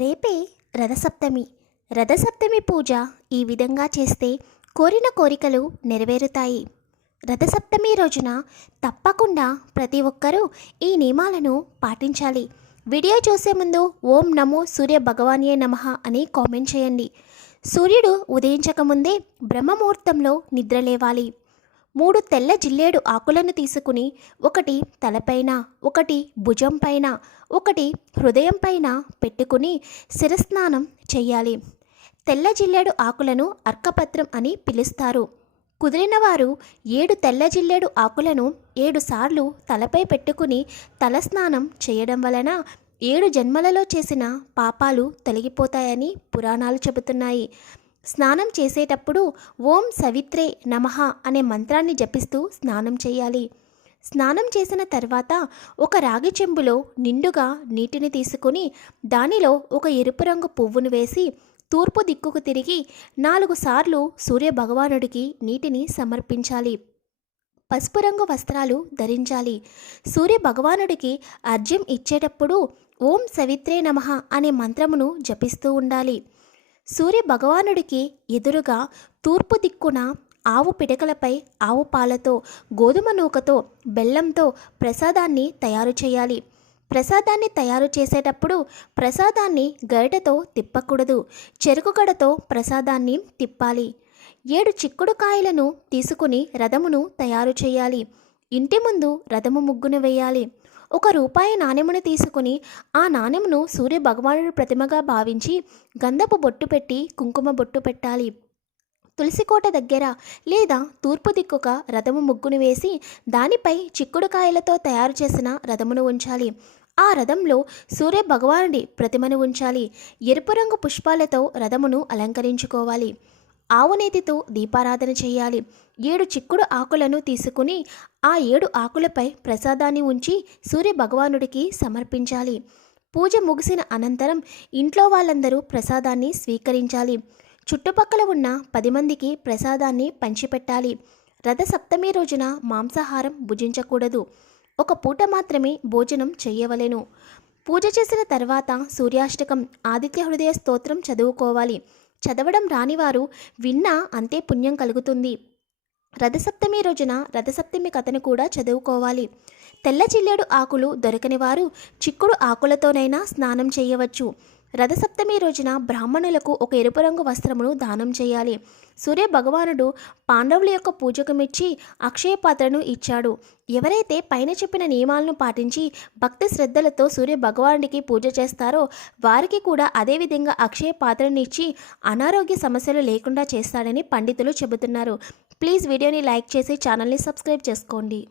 రేపే రథసప్తమి. రథసప్తమి పూజ ఈ విధంగా చేస్తే కోరిన కోరికలు నెరవేరుతాయి. రథసప్తమి రోజున తప్పకుండా ప్రతి ఒక్కరూ ఈ నియమాలను పాటించాలి. వీడియో చూసే ముందు ఓం నమో సూర్య భగవాన్యే నమః అని కామెంట్ చేయండి. సూర్యుడు ఉదయించకముందే బ్రహ్మముహూర్తంలో నిద్రలేవాలి మూడు తెల్ల జిల్లేడు ఆకులను తీసుకుని ఒకటి తలపైన ఒకటి భుజం పైన ఒకటి హృదయం పైన పెట్టుకుని శిరస్నానం చేయాలి తెల్ల జిల్లేడు ఆకులను అర్కపత్రం అని పిలుస్తారు. కుదిరిన వారు ఏడు తెల్ల జిల్లేడు ఆకులను ఏడు సార్లు తలపై పెట్టుకుని తలస్నానం చేయడం వలన ఏడు జన్మలలో చేసిన పాపాలు తొలగిపోతాయని పురాణాలు చెబుతున్నాయి. స్నానం చేసేటప్పుడు ఓం సవిత్రే నమః అనే మంత్రాన్ని జపిస్తూ స్నానం చేయాలి. స్నానం చేసిన తర్వాత ఒక రాగి చెంబులో నిండుగా నీటిని తీసుకుని దానిలో ఒక ఎరుపు రంగు పువ్వును వేసి తూర్పు దిక్కుకు తిరిగి నాలుగు సార్లు సూర్య భగవానుడికి నీటిని సమర్పించాలి. పసుపు రంగు వస్త్రాలు ధరించాలి. సూర్య భగవానుడికి అర్ఘ్యం ఇచ్చేటప్పుడు ఓం సవిత్రే నమః అనే మంత్రమును జపిస్తూ ఉండాలి. సూర్య భగవానుడికి ఎదురుగా తూర్పు దిక్కున ఆవు పిడకలపై ఆవు పాలతో గోధుమ నూకతో బెల్లంతో ప్రసాదాన్ని తయారు చేయాలి. ప్రసాదాన్ని తయారు చేసేటప్పుడు ప్రసాదాన్ని గరిటెతో తిప్పకూడదు. చెరుకు గడతో ప్రసాదాన్ని తిప్పాలి. ఏడు చిక్కుడు కాయలను తీసుకుని రథమును తయారు చేయాలి. ఇంటి ముందు రథము ముగ్గును వేయాలి. ఒక రూపాయి నాణెమును తీసుకుని ఆ నాణెమును సూర్య భగవానుడి ప్రతిమగా భావించి గంధపు బొట్టు పెట్టి కుంకుమ బొట్టు పెట్టాలి. తులసికోట దగ్గర లేదా తూర్పు దిక్కుక రథము ముగ్గును వేసి దానిపై చిక్కుడుకాయలతో తయారు చేసిన రథమును ఉంచాలి. ఆ రథంలో సూర్య భగవానుడి ప్రతిమను ఉంచాలి. ఎరుపు రంగు పుష్పాలతో రథమును అలంకరించుకోవాలి. ఆవునేతితో దీపారాధన చేయాలి. ఏడు చిక్కుడు ఆకులను తీసుకుని ఆ ఏడు ఆకులపై ప్రసాదాన్ని ఉంచి సూర్య భగవానుడికి సమర్పించాలి. పూజ ముగిసిన అనంతరం ఇంట్లో వాళ్ళందరూ ప్రసాదాన్ని స్వీకరించాలి. చుట్టుపక్కల ఉన్న పది మందికి ప్రసాదాన్ని పంచిపెట్టాలి. రథసప్తమి రోజున మాంసాహారం భుజించకూడదు. ఒక పూట మాత్రమే భోజనం చేయవలెను. పూజ చేసిన తర్వాత సూర్యాష్టకం ఆదిత్య హృదయ స్తోత్రం చదువుకోవాలి. చదవడం రానివారు విన్నా అంతే పుణ్యం కలుగుతుంది. రథసప్తమి రోజున రథసప్తమి కథను కూడా చదువుకోవాలి. తెల్ల చిల్లేడు ఆకులు దొరకని వారు చిక్కుడు ఆకులతోనైనా స్నానం చేయవచ్చు. రథసప్తమి రోజున బ్రాహ్మణులకు ఒక ఎరుపు రంగు వస్త్రమును దానం చేయాలి. సూర్య భగవానుడు పాండవుల యొక్క పూజకు మెచ్చి అక్షయ పాత్రను ఇచ్చాడు. ఎవరైతే పైన చెప్పిన నియమాలను పాటించి భక్తి శ్రద్ధలతో సూర్య భగవానుడికి పూజ చేస్తారో వారికి కూడా అదేవిధంగా అక్షయ పాత్రను ఇచ్చి అనారోగ్య సమస్యలు లేకుండా చేస్తాడని పండితులు చెబుతున్నారు. ప్లీజ్ వీడియోని లైక్ చేసి ఛానల్ని సబ్స్క్రైబ్ చేసుకోండి.